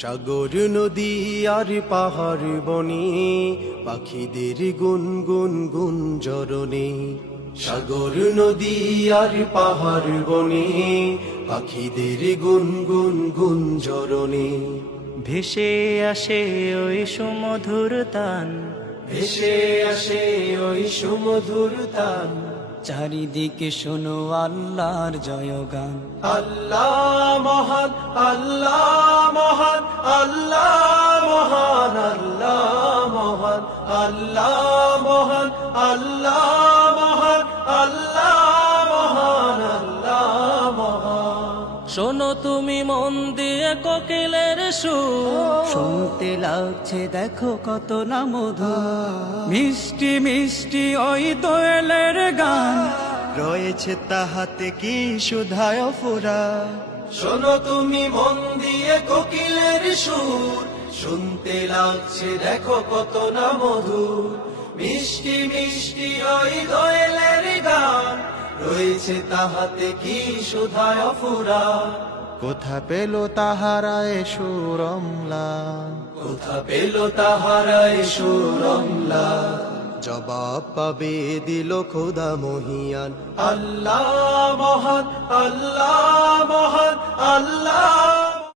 সাগর নদী আর পাহাড় বনে পাখিদের গুনগুন গুঞ্জরণে। সাগর নদী আর পাহাড় বনে পাখিদের গুনগুন গুঞ্জরণে। ভেসে আসে ওই সুমধুর তান, ভেসে আসে ওই সুমধুর তান। চারিদিকে শোনো আল্লাহর জয়গান। আল্লাহ মহান, আল্লাহ মহান, আল্লাহ মহান, আল্লাহ মহান, আল্লাহ মহান, আল্লাহ মহান, আল্লাহ মহান, আল্লাহ মহান। শোনো তুমি মন দিয়ে কোকিলের সুর, শুনতে লাগছে দেখো কত না মধু। মিষ্টি মিষ্টি ওই দোয়েলের গান, রয়েছে তাহাতে কি সুধায় ফুরা। শোনো তুমি মন দিয়ে কোকিলের সুর, শুনতে লাগছে দেখো কত না মধুর। মিষ্টি মিষ্টি ওই দোয়েলের গান, রয়েছে তাহাতে কি সুধায় ফুরা। কোথা পেল তাহারায় সুরমলা, কোথা পেল তাহারায় সুরমলা। জবাব পাবে দিল খোদা মহিয়ান। আল্লাহ মহান, আল্লাহ মহান, আল্লাহ